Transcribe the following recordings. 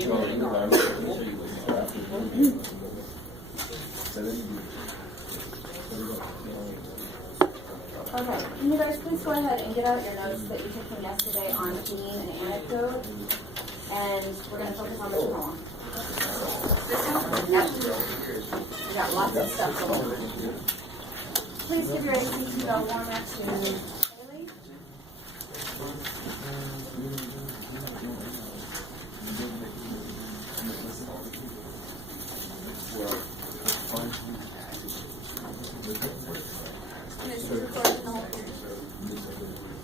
Okay, can you guys please go ahead and get out your notes that you took from yesterday on theme and anecdote, and we're going to focus on this poem. Yep. We got lots of stuff going on. Please give your ACT bell warmer to Haley.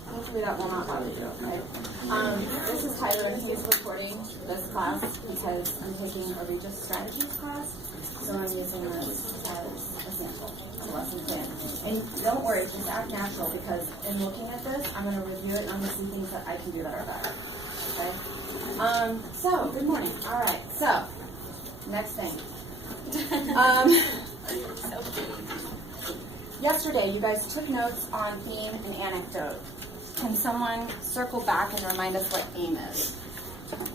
Hopefully that will not bother you, okay? This is Tyler, and he's recording this class because I'm taking a Regis strategies class, so I'm using this as a sample, a lesson plan. And don't worry, just act natural, because in looking at this, I'm going to review it and I'm going to see things that I can do that are better, okay? So, good morning. All right, so, next thing. Yesterday, you guys took notes on theme and anecdote. Can someone circle back and remind us what theme is? Okay,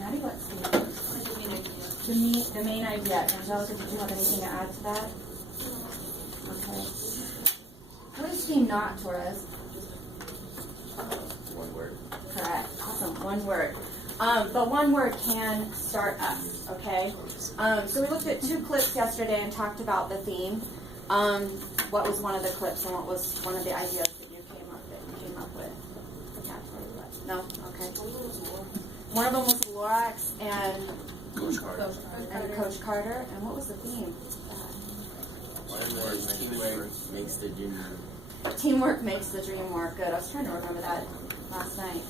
Maddie, what's the main idea? Angelica, did you have anything to add to that? Okay. What is theme not, Torres? One word. Correct. Awesome. One word. But one word can start us, okay? So we looked at 2 clips yesterday and talked about the theme. What was one of the clips and what was one of the ideas that you came up with? Yeah, no? Okay. One of them was Lorax and Coach Carter. Coach Carter. And what was the theme? Teamwork makes the dream work. Teamwork makes the dream work. Good. I was trying to remember that last night.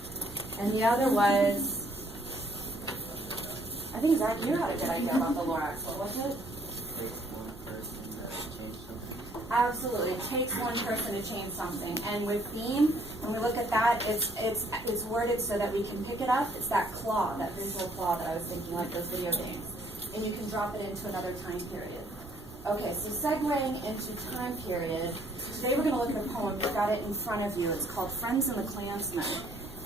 And the other was, I think Zach, you had a good idea about the Lorax. What was it? Absolutely. It takes one person to change something. And with theme, when we look at that, it's worded so that we can pick it up. It's that claw, that visual claw that I was thinking, like those video games. And you can drop it into another time period. Okay, so segueing into time period, today we're going to look at a poem. You've got it in front of you. It's called Friends and the Klansmen.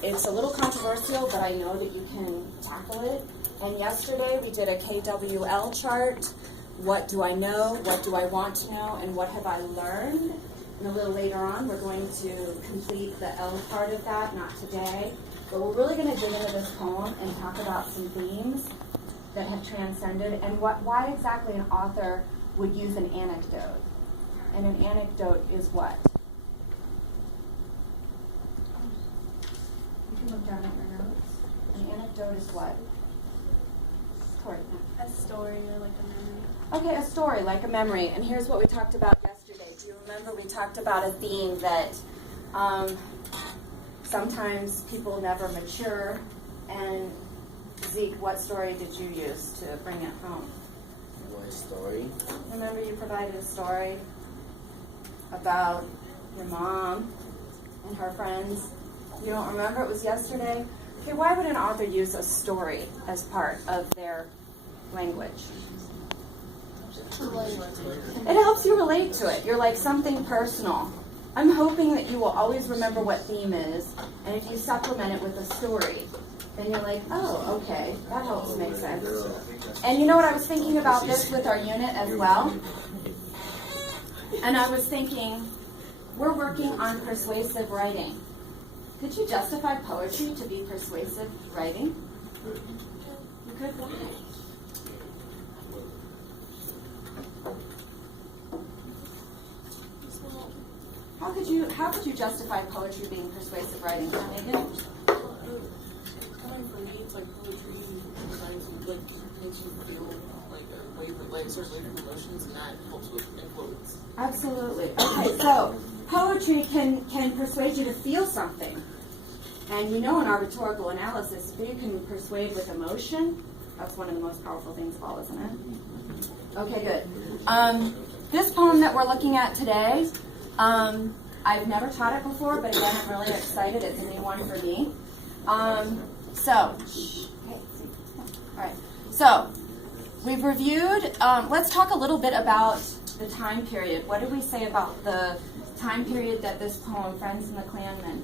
It's a little controversial, but I know that you can tackle it. And yesterday we did a KWL chart. What do I know? What do I want to know? And what have I learned? And a little later on, we're going to complete the L part of that, not today. But we're really going to dig into this poem and talk about some themes that have transcended and why exactly an author would use an anecdote. And an anecdote is what? You can look down at your notes. An anecdote is what? A story or like a memory. Okay, a story, like a memory. And here's what we talked about yesterday. Do you remember we talked about a theme that sometimes people never mature? And Zeke, what story did you use to bring it home? What story? Remember you provided a story about your mom and her friends? You don't remember? It was yesterday? Okay, why would an author use a story as part of their language? It helps you relate to it. You're like something personal. I'm hoping that you will always remember what theme is, and if you supplement it with a story, then you're like, oh, okay, that helps make sense. And you know what, I was thinking about this with our unit as well, and I was thinking, we're working on persuasive writing. Could you justify poetry to be persuasive writing? You could. How could you justify poetry being persuasive writing? Megan? Coming from me, it's like poetry like makes you feel like a wave of like sort of like emotions, and that helps with influence. Absolutely. Okay, so poetry can persuade you to feel something. And you know in our rhetorical analysis, if you can persuade with emotion, that's one of the most powerful things of all, isn't it? Okay, good. This poem that we're looking at today, I've never taught it before, but again, I'm really excited. It's a new one for me. So, we've reviewed, let's talk a little bit about the time period. What did we say about the time period that this poem, Friends and the Klansmen,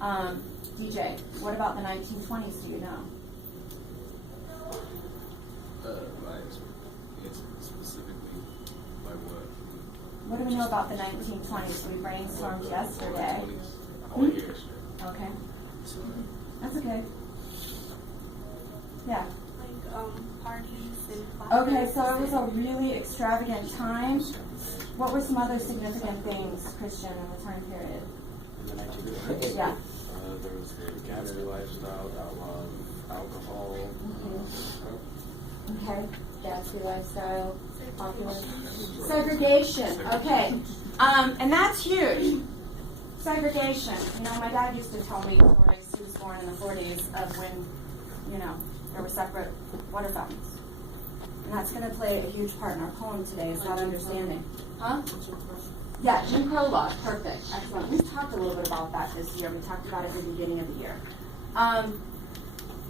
DJ, what about the 1920s, do you know? It's specifically by what? What do we know about the 1920s? We brainstormed yesterday. Okay. That's okay. Yeah. Like parties and Okay, so it was a really extravagant time. What were some other significant things, Christian, in the time period? In the 1920s? Yeah. There was the gangster lifestyle, outlaw alcohol. Okay. Gatsby lifestyle, popular. Segregation. Okay. And that's huge. Segregation. You know, my dad used to tell me stories. He was born in the 40s of when, you know, there were separate water fountains. And that's going to play a huge part in our poem today, is that understanding. Huh? Yeah, Jim Crow laws. Perfect. Excellent. We've talked a little bit about that this year. We talked about it at the beginning of the year.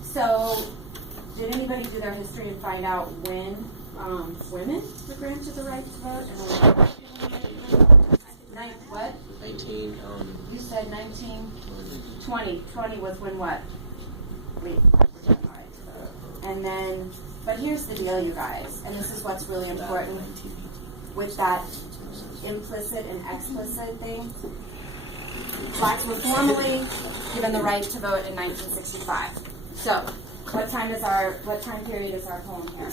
So, did anybody do their history and find out when women were granted the right to vote? And what? 19, You said 1920. 20 was when what? Wait. All right. And then, but here's the deal, you guys, and this is what's really important with that implicit and explicit thing. Blacks were formally given the right to vote in 1965. So, what time period is our poem here?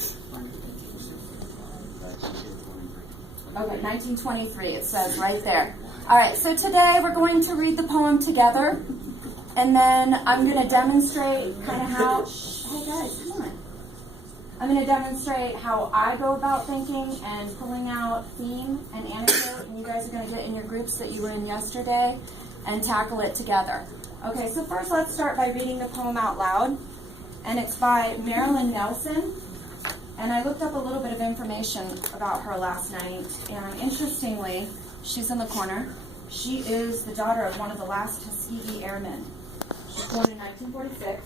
Okay, 1923, it says right there. All right, so today we're going to read the poem together, and then I'm going to demonstrate kind of how, hey guys, come on. I'm going to demonstrate how I go about thinking and pulling out theme and anecdote, and you guys are going to get in your groups that you were in yesterday and tackle it together. Okay, so first let's start by reading the poem out loud, and it's by Marilyn Nelson. And I looked up a little bit of information about her last night, and interestingly, she's in the corner. She is the daughter of one of the last Tuskegee Airmen. She was born in 1946.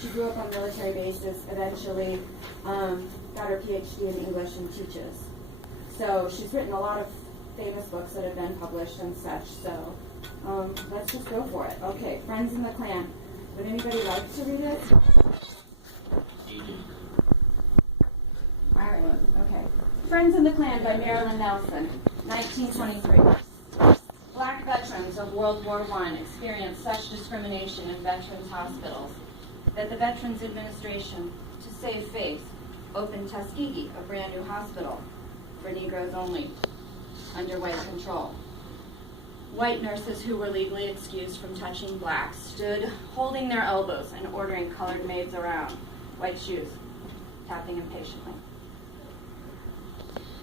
She grew up on military bases, eventually got her PhD in English and teaches. So she's written a lot of famous books that have been published and such, so let's just go for it. Okay, Friends in the Klan. Would anybody like to read it? All right, okay. Friends in the Klan by Marilyn Nelson, 1923. Black veterans of World War I experienced such discrimination in veterans' hospitals that the Veterans Administration, to save face, opened Tuskegee, a brand new hospital for Negroes only, under white control. White nurses who were legally excused from touching blacks stood holding their elbows and ordering colored maids around, white shoes, tapping impatiently.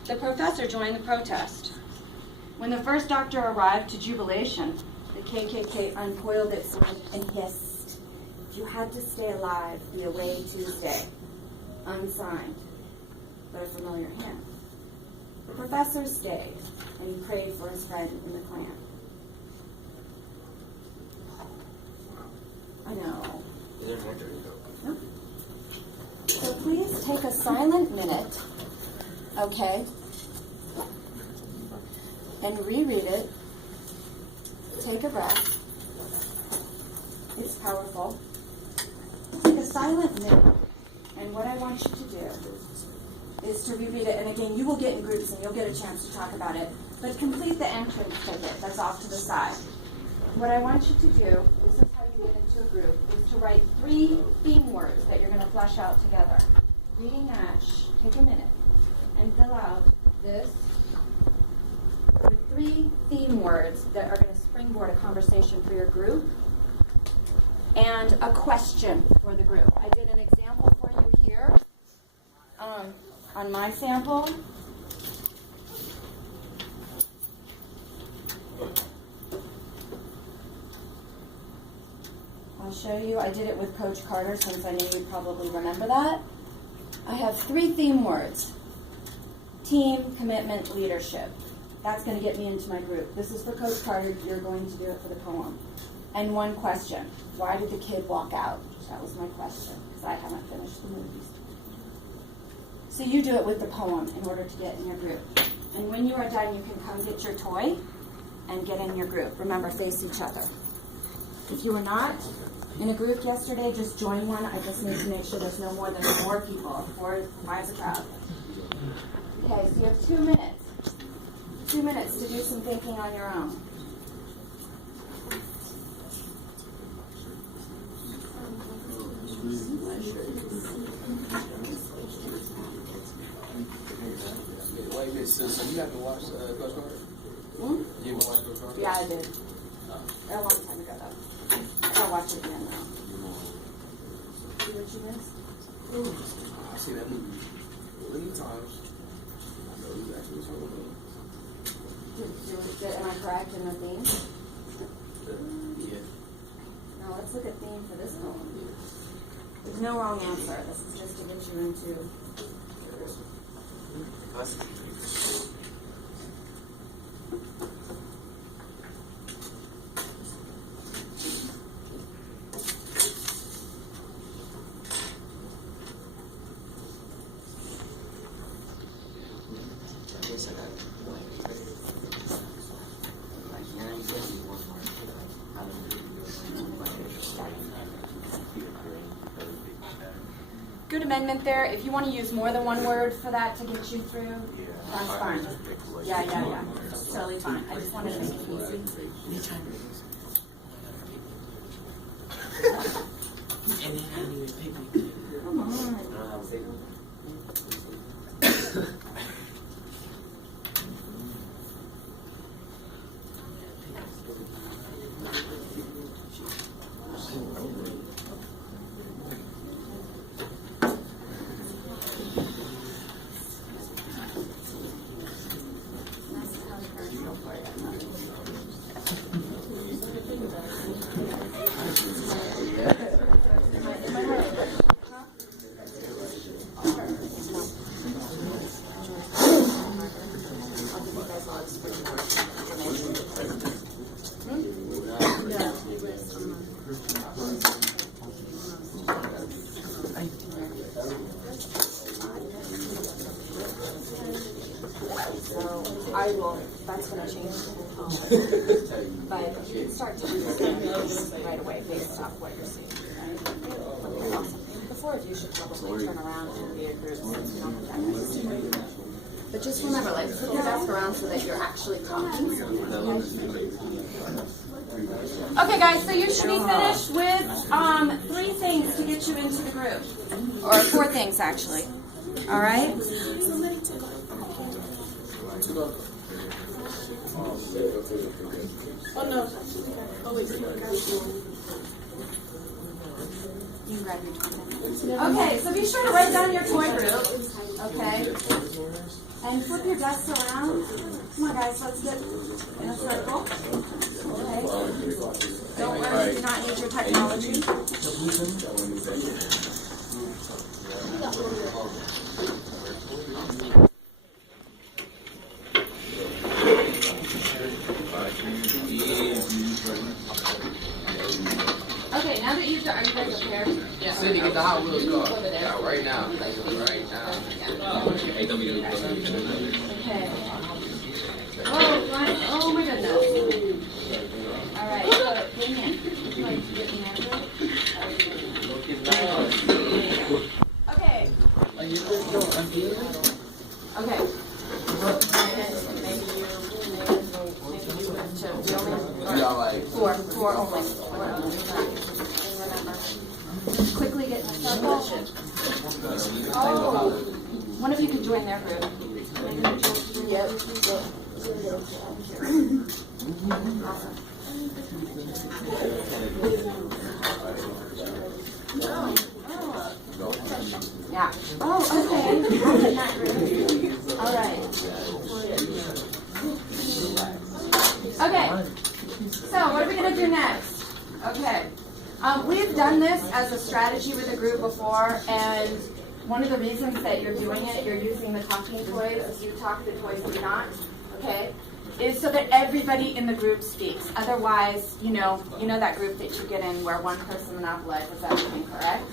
The professor joined the protest. When the first doctor arrived to jubilation, the KKK uncoiled its sword and hissed, "You had to stay alive, be away Tuesday." Unsigned, but a familiar hand. The professor stayed, and he prayed for his friend in the Klan. I know. No. So please take a silent minute, okay, and reread it. Take a breath. It's powerful. Take a silent minute, and what I want you to do is to reread it. And again, you will get in groups and you'll get a chance to talk about it. But complete the entrance ticket that's off to the side. What I want you to do, this is how you get into a group, is to write 3 theme words that you're going to flesh out together. Reading match, take a minute, and fill out this with 3 theme words that are going to springboard a conversation for your group and a question for the group. I did an example for you here on my sample. I'll show you. I did it with Coach Carter since I knew you'd probably remember that. I have 3 theme words. Team, commitment, leadership. That's going to get me into my group. This is for Coach Carter. You're going to do it for the poem. And 1 question. Why did the kid walk out? That was my question, because I haven't finished the movies. So you do it with the poem in order to get in your group. And when you are done, you can come get your toy and get in your group. Remember, face each other. If you were not in a group yesterday, just join one. I just need to make sure there's no more than 4 people. 4 is a crowd. Okay, so you have 2 minutes. 2 minutes to do some thinking on your own. Wait, Miss, so you haven't watched Coach Carter? Hmm? You haven't watched Coach Carter? Yeah, I did. A long time ago, though. I gotta watch it again now. See what you missed? I've seen that movie plenty of times. I know exactly what's wrong with Am I correct in the theme? Yeah. Now let's look at theme for this poem. There's no wrong answer. This is just to get you into. Good amendment there. If you want to use more than one word for that to get you through, that's fine. Yeah. It's totally fine. I just wanted to make it easy. Come on. That's going to change the tone. But you can start to understand things right away based off what you're seeing. Right? Awesome. The 4 of you should probably turn around and be a group since you don't have that kind of situation. But just remember, like, flip your desk around so that you're actually talking. Okay, guys, so you should be finished with 3 things to get you into the group. Or 4 things, actually. All right? Oh no. Oh wait. You can grab your toy. Okay, so be sure to write down your toy group. Okay? And flip your desks around. Come on, guys, let's get in a circle. Okay? Don't worry, you do not need your technology. Okay, now that you've done, are you guys prepared? Yeah. Cindy, get the Hot Wheels car. Over there. Yeah, right now. Right now. Okay. Oh my goodness. All right, so bring in. Would you like to get in there? Okay. Okay. Four only. Remember. Quickly get in the circle. Oh, one of you could join their group. Yep. Awesome. Yeah. Oh, okay. All right. Okay. So, what are we going to do next? Okay. We've done this as a strategy with a group before, and one of the reasons that you're doing it, you're using the talking toys, as you talk, the toys do not, okay, is so that everybody in the group speaks. Otherwise, you know that group that you get in where one person monopolizes everything, correct?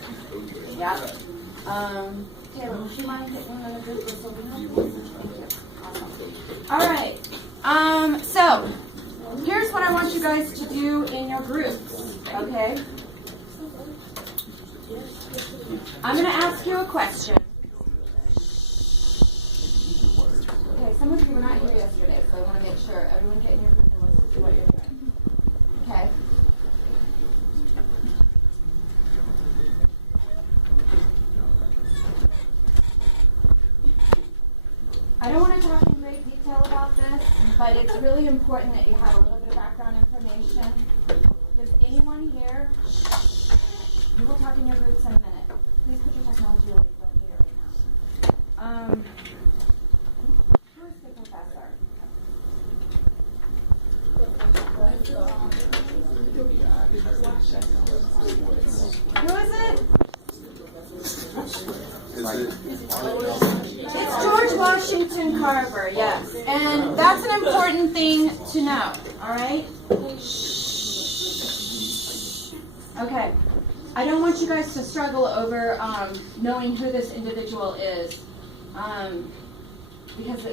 Yeah. Okay, well, would you mind getting another group with Sylvia? Thank you. Awesome. All right. So, here's what I want you guys to do in your groups, okay? I'm going to ask you a question. Okay, some of you were not here yesterday, so I want to make sure everyone get in your group and listen to what you're doing. Okay? I don't want to talk in great detail about this, but it's really important that you have a little bit of background information. Does anyone here, you will talk in your groups in a minute. Please put your technology away, you don't need it right now. Who is the professor? Who is it? It's George Washington Carver, yes. And that's an important thing to know, all right? Okay. I don't want you guys to struggle over knowing who this individual is. Because,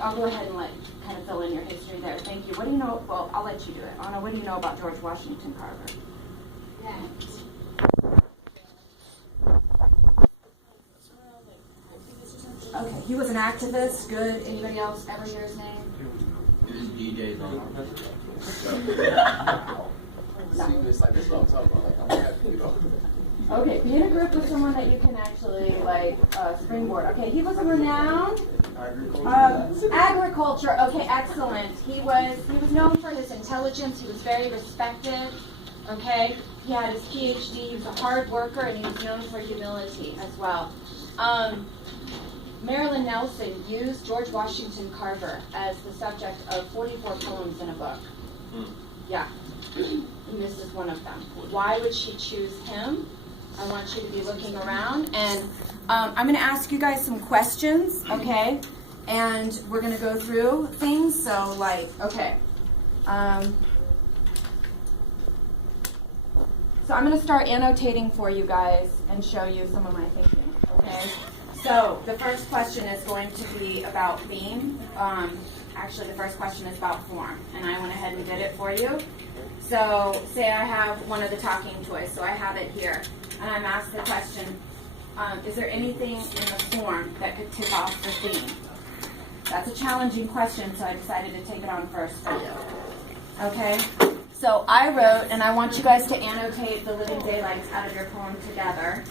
I'll go ahead and kind of fill in your history there. Thank you. What do you know? Well, I'll let you do it. Anna, what do you know about George Washington Carver? Okay, he was an activist. Good. Anybody else ever hear his name? DJ's on. See, it's like this is what I'm talking about. Like, I'm happy, you know. Okay, be in a group with someone that you can actually springboard. Okay, he was a renowned agriculture. Okay, excellent. He was known for his intelligence. He was very respected. Okay, he had his PhD. He was a hard worker, and he was known for humility as well. Marilyn Nelson used George Washington Carver as the subject of 44 poems in a book. Yeah, and this is one of them. Why would she choose him? I want you to be looking around, and I'm going to ask you guys some questions, okay? And we're going to go through things, so okay. So I'm going to start annotating for you guys and show you some of my thinking, okay? So the first question is going to be about theme. Actually, the first question is about form, and I went ahead and did it for you. So say I have one of the talking toys, so I have it here, and I'm asked the question, is there anything in the form that could tip off the theme? That's a challenging question, so I decided to take it on first for you. Okay? So I wrote, and I want you guys to annotate the living daylights out of your poem together.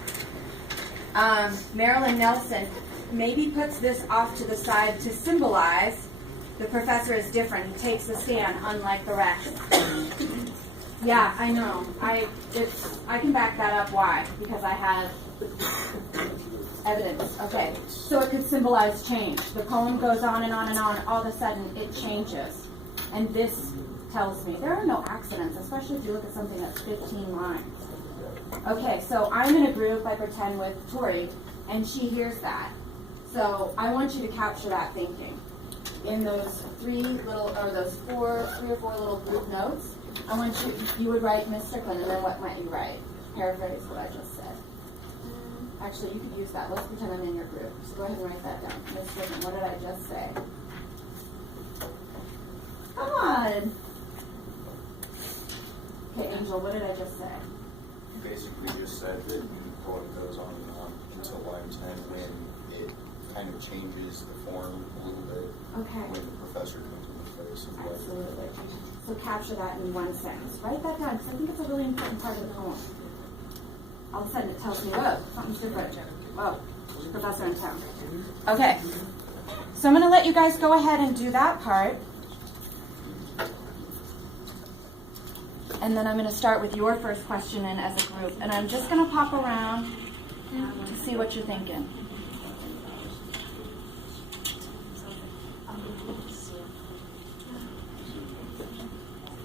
Marilyn Nelson maybe puts this off to the side to symbolize the professor is different. He takes the stand unlike the rest. Yeah, I know. I can back that up. Why? Because I have evidence. Okay, so it could symbolize change. The poem goes on and on and on. All of a sudden, it changes. And this tells me there are no accidents, especially if you look at something that's 15 lines. Okay, so I'm in a group, I pretend, with Tori, and she hears that. So I want you to capture that thinking. In those three or four little group notes, I want you would write Miss Strickland, and then what might you write? Paraphrase what I just said. Actually, you could use that. Let's pretend I'm in your group. So go ahead and write that down. Miss Strickland, what did I just say? Come on. Okay, Angel, what did I just say? You basically just said that the poem goes on and on until line 10 when it kind of changes the form a little bit. Okay. When the professor comes in the face of life. Absolutely. So capture that in one sentence. Write that down, because I think it's a really important part of the poem. All of a sudden it tells me, whoa, something's different. Whoa, there's a professor in town. Okay. So I'm going to let you guys go ahead and do that part. And then I'm going to start with your first question in as a group. And I'm just going to pop around to see what you're thinking.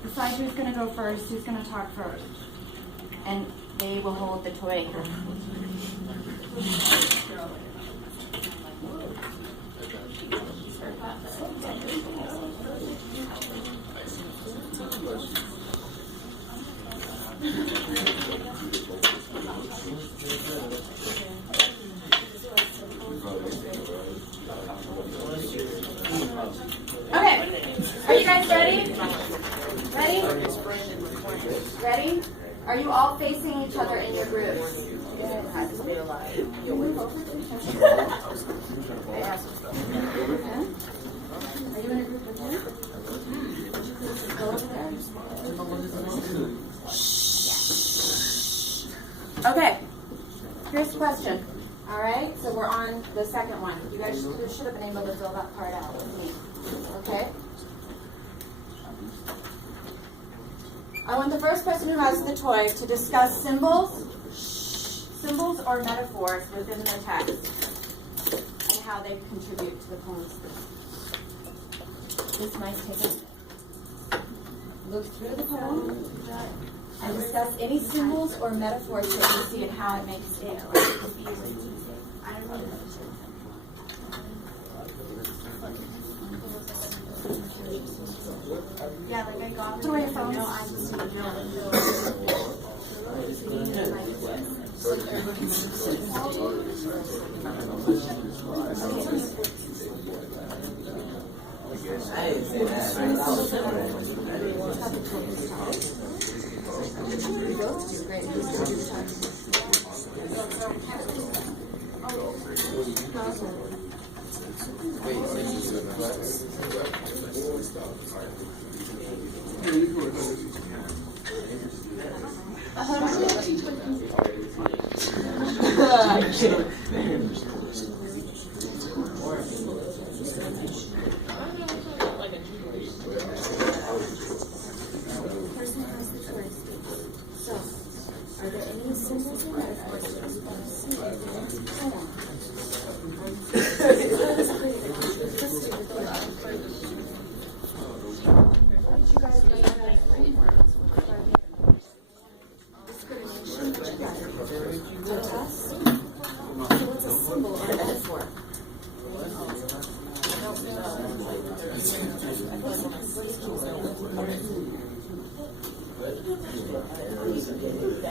Decide who's going to go first, who's going to talk first. And they will hold the toy. Okay, are you guys ready? all facing each other in your groups. It has to stay alive. You'll Move wait. over to each other. I asked for stuff. Are you in a group with him? Go over there. Okay. Here's the question. All right. So we're on the second one. You guys should have been able to fill that part out with me. Okay. I want the first person who has the toy to discuss symbols or metaphors within the text and how they contribute to the poem's theme. This might take a minute. Look through the poem and discuss any symbols or metaphors that you see and how it makes it. Yeah, like I got Put away your phones. no, I'm just gonna drill Person has the choice. So, are there any symbols or metaphors that you want to see in the next poem? Did you guys write that framework? Discrimination, but you got it. To us?